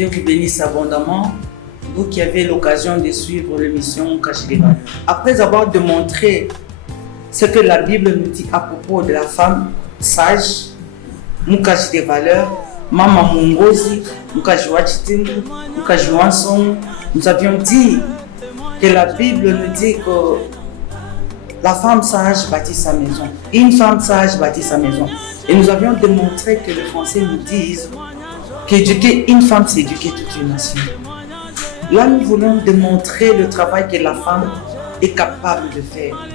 Dieu vous bénisse abondamment, vous qui avez l'occasion de suivre l'émission Caché des valeurs. Après avoir démontré ce que la Bible nous dit à propos de la femme sage, nous cache des valeurs, Maman Mungozi, nous avions dit que la Bible nous dit que la femme sage bâtit sa maison. Une femme sage bâtit sa maison. Et nous avions démontré que les Français nous disent qu'éduquer une femme, c'est éduquer toute une nation. Là, nous voulons démontrer le travail que la femme est capable de faire.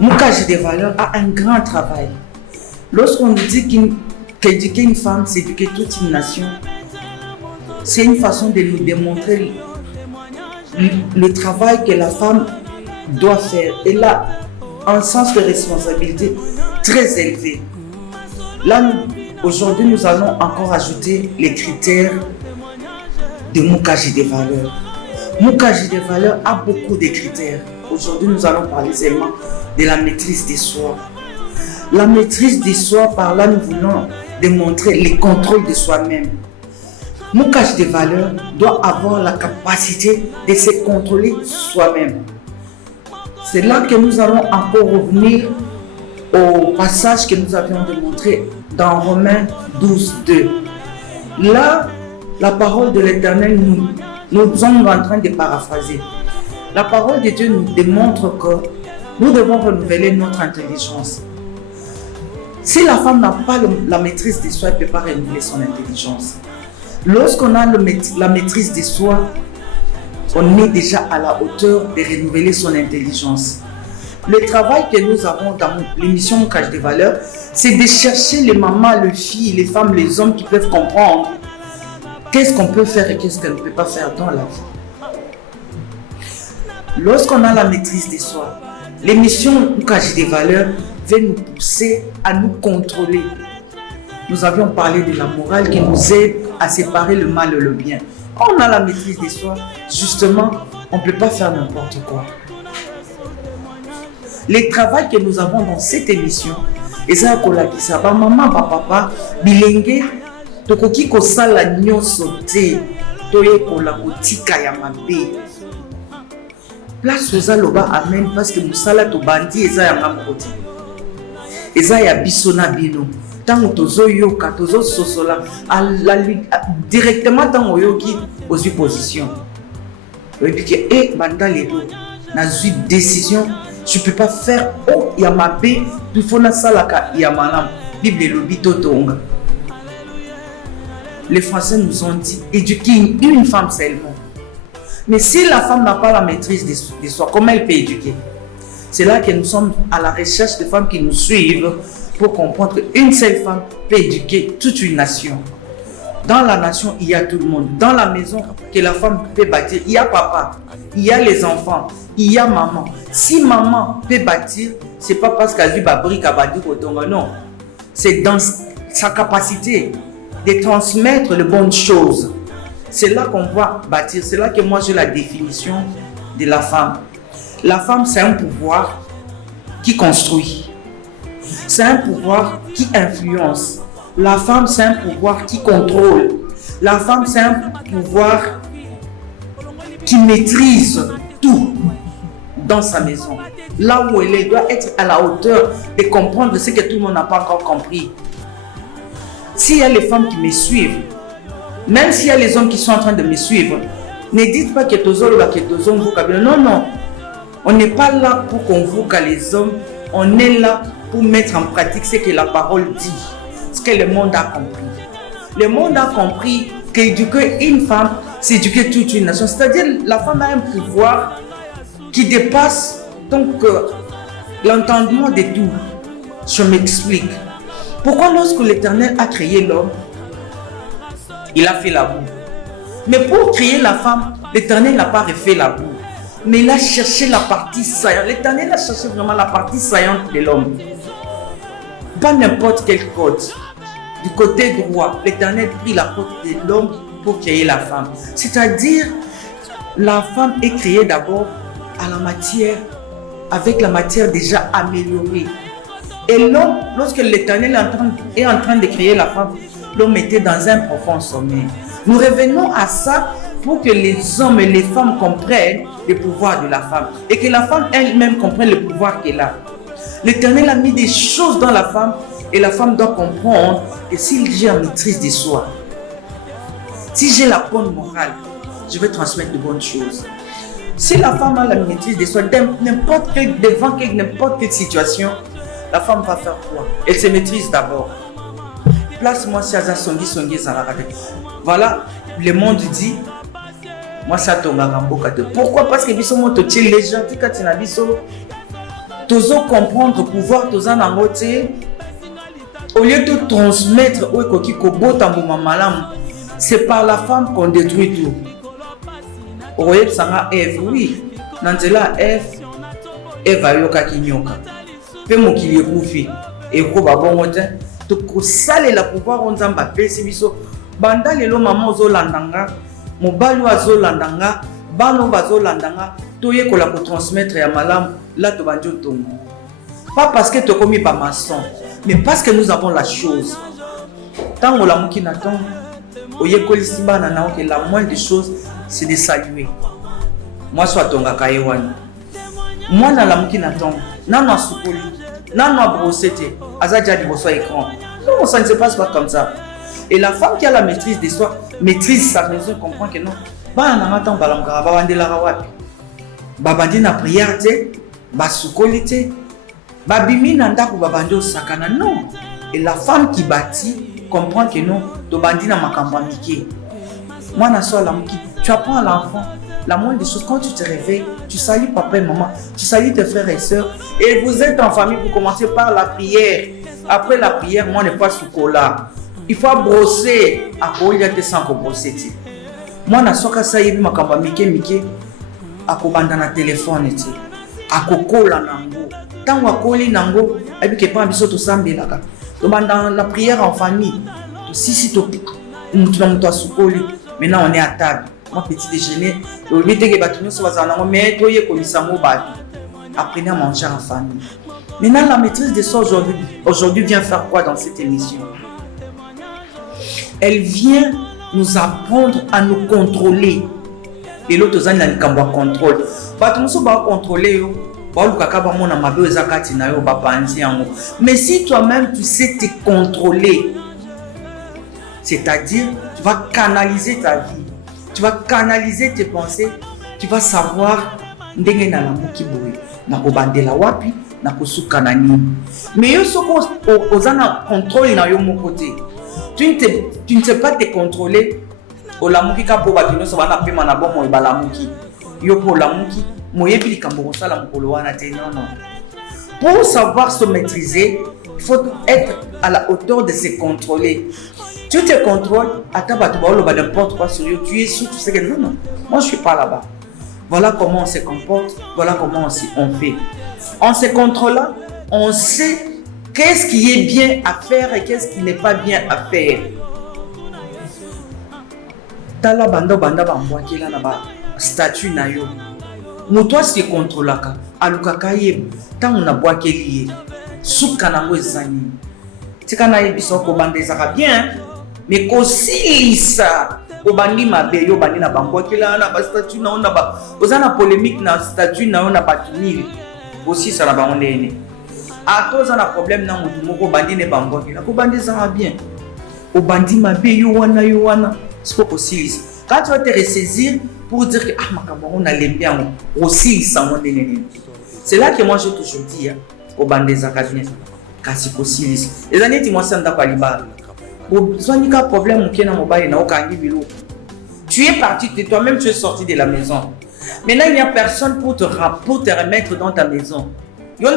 Moukage des valeurs a un grand travail. Lorsqu'on nous dit qu'éduquer une femme, c'est éduquer toute une nation, c'est une façon de nous démontrer le travail que la femme doit faire. Et là, un sens de responsabilité très élevé. Là, aujourd'hui, nous allons encore ajouter les critères de Moukage des valeurs. Moukage des valeurs a beaucoup de critères. Aujourd'hui, nous allons parler seulement de la maîtrise de soi. La maîtrise de soi, par là, nous voulons démontrer le contrôle de soi-même. Moukage des valeurs doit avoir la capacité de se contrôler soi-même. C'est là que nous allons encore revenir au passage que nous avions démontré dans Romains 12, 2. Là, la parole de l'Éternel, nous sommes en train de paraphraser. La parole de Dieu nous démontre que nous devons renouveler notre intelligence. Si la femme n'a pas la maîtrise de soi, elle ne peut pas renouveler son intelligence. Lorsqu'on a la maîtrise de soi, on est déjà à la hauteur de renouveler son intelligence. Le travail que nous avons dans l'émission Cache des valeurs, c'est de chercher les mamans, les filles, les femmes, les hommes qui peuvent comprendre qu'est-ce qu'on peut faire et qu'est-ce qu'on ne peut pas faire dans la vie. Lorsqu'on a la maîtrise de soi, l'émission Cache des valeurs va nous pousser à nous contrôler. Nous avions parlé de la morale qui nous aide à séparer le mal et le bien. Quand on a la maîtrise de soi, justement, on ne peut pas faire n'importe quoi. Le travail que nous avons dans cette émission, et ça, c'est maman, papa, bilenge, tokoki kosala nyonso te, toyekola kotika ya mabe. Place oza loba amen parce que musala to bandi eza ya mamoti. Eza ya bisona bino. Tango tozo yoka, tozo sosola, directement tango yoki aux position. Et puis que banda ledo na une décision, je peux pas faire ya mabe, il faut na salaka ya manam. Bible lobi totonga. Les Français nous ont dit éduquer une femme seulement. Mais si la femme n'a pas la maîtrise de soi, comment elle peut éduquer? C'est là que nous sommes à la recherche de femmes qui nous suivent pour comprendre qu'une seule femme peut éduquer toute une nation. Dans la nation, il y a tout le monde. Dans la maison que la femme peut bâtir, il y a papa, il y a les enfants, il y a maman. Si maman peut bâtir, ce n'est pas parce qu'elle dit brique à bâtir non. C'est dans sa capacité de transmettre les bonnes choses. C'est là qu'on va bâtir. C'est là que moi j'ai la définition de la femme. La femme, c'est un pouvoir qui construit. C'est un pouvoir qui influence. La femme, c'est un pouvoir qui contrôle. La femme, c'est un pouvoir qui maîtrise tout dans sa maison. Là où elle doit être à la hauteur de comprendre ce que tout le monde n'a pas encore compris. S'il y a les femmes qui me suivent, même s'il y a les hommes qui sont en train de me suivre, ne dites pas que non, non. On n'est pas là pour convoquer les hommes, on est là pour mettre en pratique ce que la parole dit, ce que le monde a compris. Le monde a compris qu'éduquer une femme, c'est éduquer toute une nation. C'est-à-dire la femme a un pouvoir qui dépasse donc l'entendement de tout. Je m'explique. Pourquoi lorsque l'Éternel a créé l'homme, il a fait la boue. Mais pour créer la femme, l'Éternel n'a pas refait la boue. Mais il a cherché la partie saillante. L'Éternel a cherché vraiment la partie saillante de l'homme. Pas n'importe quel code. Du côté droit, l'Éternel prit la côte de l'homme pour créer la femme. C'est-à-dire, la femme est créée d'abord à la matière, avec la matière déjà améliorée. Et l'homme, lorsque l'Éternel est en train de créer la femme, l'homme était dans un profond sommeil. Nous revenons à ça pour que les hommes et les femmes comprennent le pouvoir de la femme et que la femme elle-même comprenne le pouvoir qu'elle a. L'Éternel a mis des choses dans la femme et la femme doit comprendre que si j'ai la maîtrise de soi, si j'ai la bonne morale, je vais transmettre de bonnes choses. Si la femme a la maîtrise de soi, devant n'importe quelle situation, la femme va faire quoi? Elle se maîtrise d'abord. Place-moi si Aza Songi Zalarate. Voilà, le monde dit, moi ça tombe à Ramboka. Pourquoi? Parce que biso mo to les gens qui katina biso tozo comprendre le pouvoir toza na ngote au lieu de transmettre au koki ko botambuma malam, c'est par la femme qu'on détruit tout. Oye sanga Eve, oui, nanzela Eve ayoka kinyoka. Pe mokili ekufi et ko babongo te to ko sale la pouvoir onzamba pesi biso banda lelo maman zo landanga mobali wazo landanga bano bazo landanga toye ko la ko transmettre ya malam là to banjo tongo pas parce que to komi ba maçon mais parce que nous avons la chose tango la muki na ton oye ko lisimba na na que la moindre des choses c'est de saluer moi soit tonga kayewani moi na la muki na ton nano asukoli nano abrosete azadia liboso écran. Non, ça ne se passe pas comme ça. Et la femme qui a la maîtrise de soi, maîtrise sa maison, comprend que non. Ba na ngata balanga ba wandela rawapi. Ba bandi na prière te, ba sukoli te. Ba bimi na ndako ba bandi osakana non. Et la femme qui bâtit comprend que non, to bandi na makambo miki. Moi na so la mki, tu apprends à l'enfant la moindre des choses quand tu te réveilles, tu salues papa et maman, tu salues tes frères et sœurs et vous êtes en famille, vous commencez par la prière. Après la prière, moi, je ne pas sous cola. Il faut brosser. Après, il y a des sangs pour brosser. Moi, je suis ça, je suis à kobanda na téléphone. À kokola nango. Tant que koli nango, et puis que pas biso to sambelaka. To banda la prière en famille. Si to mutu sous koli. Maintenant, on est à table. Moi, petit déjeuner, le limite que batunyo so bazana mais to ye komisa mo ba. Apprenez à manger en famille. Maintenant, la maîtrise de soi aujourd'hui vient faire quoi dans cette émission? Elle vient nous apprendre à nous contrôler. Et l'autre, c'est un contrôle. Mais si toi-même, tu sais te contrôler, c'est-à-dire, tu vas canaliser ta vie, tu vas canaliser tes pensées, tu vas savoir ndenge na lamu kiboye na kobandela wapi na kosuka na nini. Mais yo soko ozana contrôle na yo mon côté. Tu ne sais pas te contrôler. O lamuki ka po batino so bana pema na bomo ba lamuki. Yo po lamuki moyebi likambo sala mokolo wana te non. Pour savoir se maîtriser, il faut être à la hauteur de se contrôler. Tu te contrôles, n'importe quoi sur eux, tu es sûr, tu sais que non, moi je ne suis pas là-bas. Voilà comment on se comporte, voilà comment on fait. En se contrôlant, on sait qu'est-ce qui est bien à faire et qu'est-ce qui n'est pas bien à faire. Tala banda bambwaki la ba statut na yo. Moto se contrôlaka, alukaka ye, tant na bwaki lié. Suka na ngo ezani. Tika na yebiso ko bandezaka bien. Mais aussi ça au bandi mabe yo bandi na bango kila na ba statut na ona ba ozana polémique na statut na ona batunili aussi ça la ba ondene a to ozana problème na mutu moko bandi ne bango kila ko bandi ça bien au bandi mabe yo wana c'est pas possible. Quand tu vas te ressaisir pour dire que ah makambo on a bien aussi ça ondene. C'est là que moi je toujours dis au bandi za bien kasi possible les années tu moi ça nda kwa libala. Tu es parti de toi-même, tu es sorti de la maison. Maintenant, il n'y a personne pour te remettre dans ta maison. C'est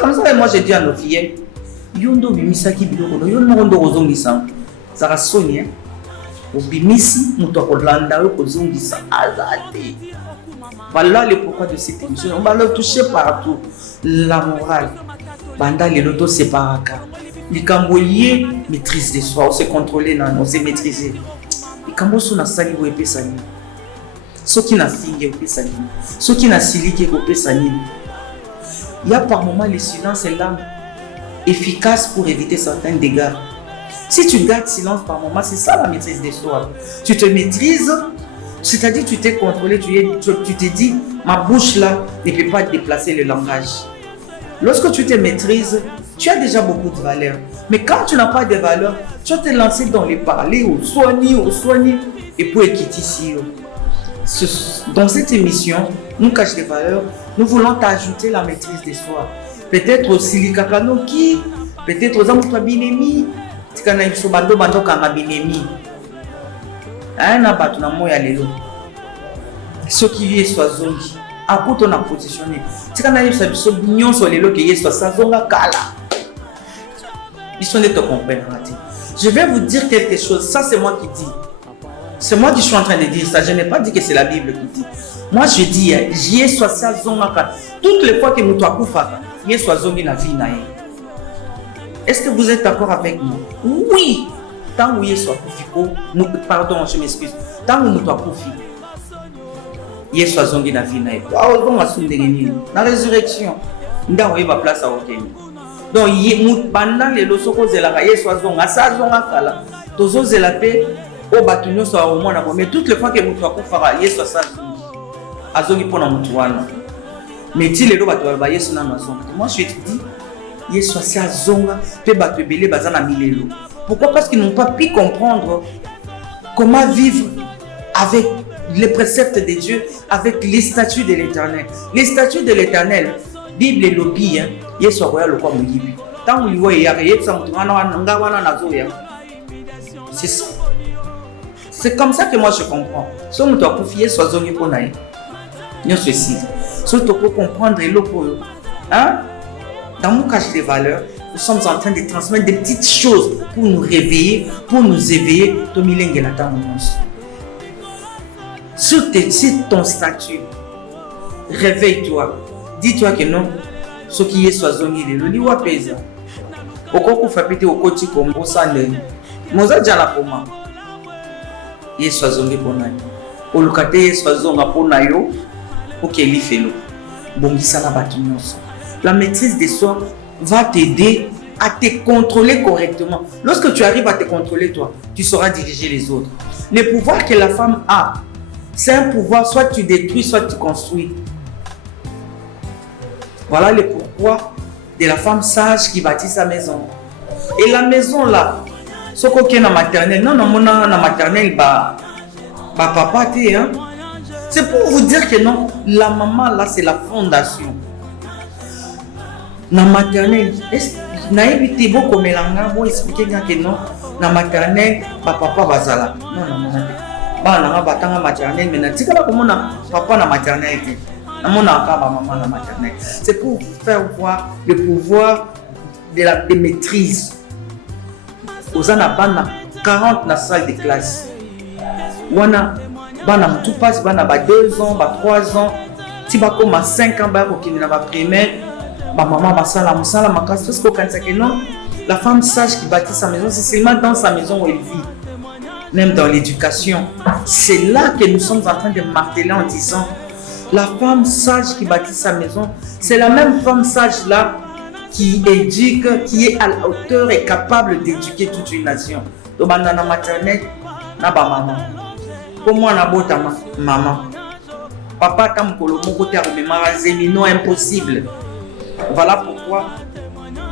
comme ça que moi je dis à nos filles, Yondo bimisaki biloko, yondo ozongisa. Ça va sonner. Obimisi, muto kolanda yo kozongisa azati. Voilà le pourquoi de cette émission. On va le toucher partout. La morale. Banda les lotos séparaka. Les camboyés maîtrise de soi, on se contrôler, on se maîtriser. Les cambos sont na sali ou epesani. Ceux qui na fingi ou epesani. Ceux qui na siliki ou epesani. Il y a par moments le silence est là efficace pour éviter certains dégâts. Si tu gardes silence par moment, c'est ça la maîtrise de soi. Tu te maîtrises, c'est-à-dire tu t'es contrôlé, tu t'es dit, ma bouche là ne peut pas déplacer le langage. Lorsque tu te maîtrises, tu as déjà beaucoup de valeur. Mais quand tu n'as pas de valeur, tu vas te lancer dans les parler, au soigner, et pour quitter ici. Dans cette émission, nous cache des valeurs, nous voulons t'ajouter la maîtrise de soi. Peut-être aussi les kakanoki, peut-être aux amours binemi, tu kana iso bando kanga binemi. Na batu na moya lelo. Ce qui est soit zongi. Après ton a positionné. Tu kana iso biso bignon sur lelo que yeso sa zonga kala. Ils sont de te comprendre. Je vais vous dire quelque chose, ça c'est moi qui dis. C'est moi qui suis en train de dire ça, je n'ai pas dit que c'est la Bible qui dit. Moi je dis, j'y ai soit ça zonga kala. Toutes les fois que nous t'as kufa, y est soit zongi na vie na. Est-ce que vous êtes d'accord avec moi? Oui. Tant où il soit kufiko, pardon, je m'excuse. Tant où nous t'as kufi, y est soit zongi na vie na. La résurrection, nda on va place à hôtel. Donc pendant les lois soko zelaka y est soit zonga, ça zonga kala. Tozo zelape au bâtiment soit au moins mais toutes les fois que nous t'as kufara y est soit ça zongi. Azongi pour na mutuana. Mais si les lois battu y soit na zonga. Moi je te dis. Yeso sa zonga pe bato belé bazana milelo. Pourquoi? Parce qu'ils n'ont pas pu comprendre comment vivre avec les préceptes de Dieu, avec les statuts de l'Éternel. Les statuts de l'Éternel, Bible et lobby, yeso roya le quoi moyibi. Tant où il voit ya yeso nga wana nazo ya. C'est ça. C'est comme ça que moi je comprends. Si on doit confier soit zongi ponaï. Nous ceci. Si tu peux comprendre le pour hein? Dans mon cache des valeurs, nous sommes en train de transmettre des petites choses pour nous réveiller, pour nous éveiller. Sur ton statut, réveille-toi. Dis-toi que non, ce qui est soit zongi, le liwa pesa. Au coco fait au côté comme au sandé. Moza jala poma. Yé soit zongi ponayo. Au locate soit zonga ponayo. Pour qu'il y fait l'eau. Bon, ça la bâtiment. La maîtrise de soi va t'aider à te contrôler correctement. Lorsque tu arrives à te contrôler toi, tu sauras diriger les autres. Le pouvoir que la femme a, c'est un pouvoir, soit tu détruis, soit tu construis. Voilà le pourquoi de la femme sage qui bâtit sa maison. Et la maison là, ce qu'on a maternelle, non, la maternelle, papa, hein. C'est pour vous dire que non, la maman là, c'est la fondation. Na maternelle, na évité beaucoup mélanga, bon expliquer que non, na maternelle, papa bazala. Non. Ba na batanga maternelle, mais na tika comme na papa na maternelle. Na mona ka ba maman na maternelle. C'est pour vous faire voir le pouvoir de la maîtrise. Aux ana bana 40 na salle de classe. Wana bana tout passe bana ba 2 ans, ba 3 ans, ti ba comme 5 ans ba ko kini na ba primaire. Maman basala musala makasi parce qu'au Canada non, la femme sage qui bâtit sa maison, c'est seulement dans sa maison où elle vit. Même dans l'éducation, c'est là que nous sommes en train de marteler en disant la femme sage qui bâtit sa maison, c'est la même femme sage là qui éduque, qui est à la hauteur et capable d'éduquer toute une nation. Donc dans la maternelle, na ba maman. Pour moi na bota maman. Papa tam kolo moko terre mais marazemi non impossible. Voilà pourquoi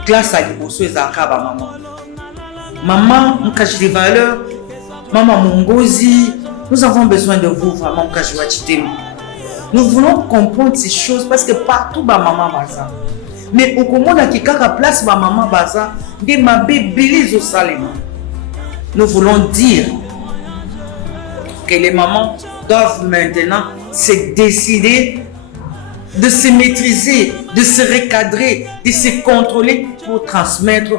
classe à l'Ibosso et Zakaba maman. Maman, on cache des valeurs. Maman Mongozi, nous avons besoin de vous, vraiment, nous voulons comprendre ces choses parce que partout, maman baza. Mais au commande qui a place, maman baza, des mabés au salima. Nous voulons dire que les mamans doivent maintenant se décider de se maîtriser, de se recadrer, de se contrôler pour transmettre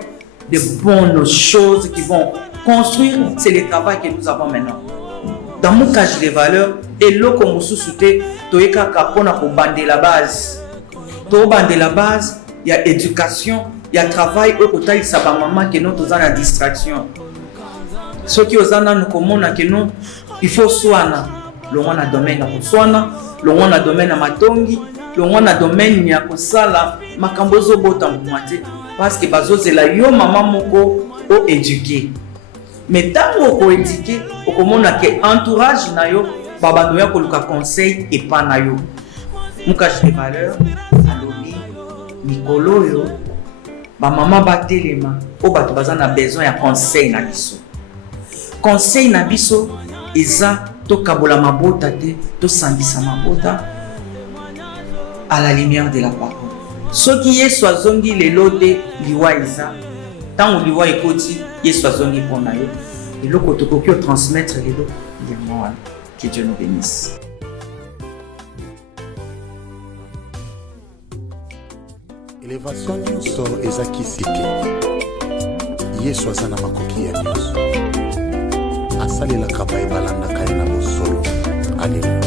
de bonnes choses qui vont construire. C'est le travail que nous avons maintenant. Dans mon cas de valeurs, et là comme vous souhaitez, tu es capable de bander la base. Pour bander la base, il y a éducation, il y a travail. Au côté, il y a maman qui nous dans la distraction. Ceux qui ont nous commandent que nous, il faut soigner. Le monde a domaine à soigner, le monde a domaine à matongi. Le monde a domaine ya kosala makambozo bota mumate parce que bazo zela yo maman moko o éduquer Mais tant qu'on éduqué, on a que entourage na yo, babando ya koluka conseil et pas na yo. Mukage de valeur, alobi, mikolo yo, ba maman batelema, o bato bazana besoin ya conseil na biso. Conseil na biso, eza to kabola mabota te, to sambisa mabota à la lumière de la parole. Ce qui est soazongi le lote liwa eza, tant liwa ekoti, ye soazongi pona yo. Et le côté que transmettre les deux, que Dieu nous bénisse. Élévation nyonso ezakisi te yesu aza na makoki ya nyonso asalelaka baye balandaka ye na bosolo. Alleluya.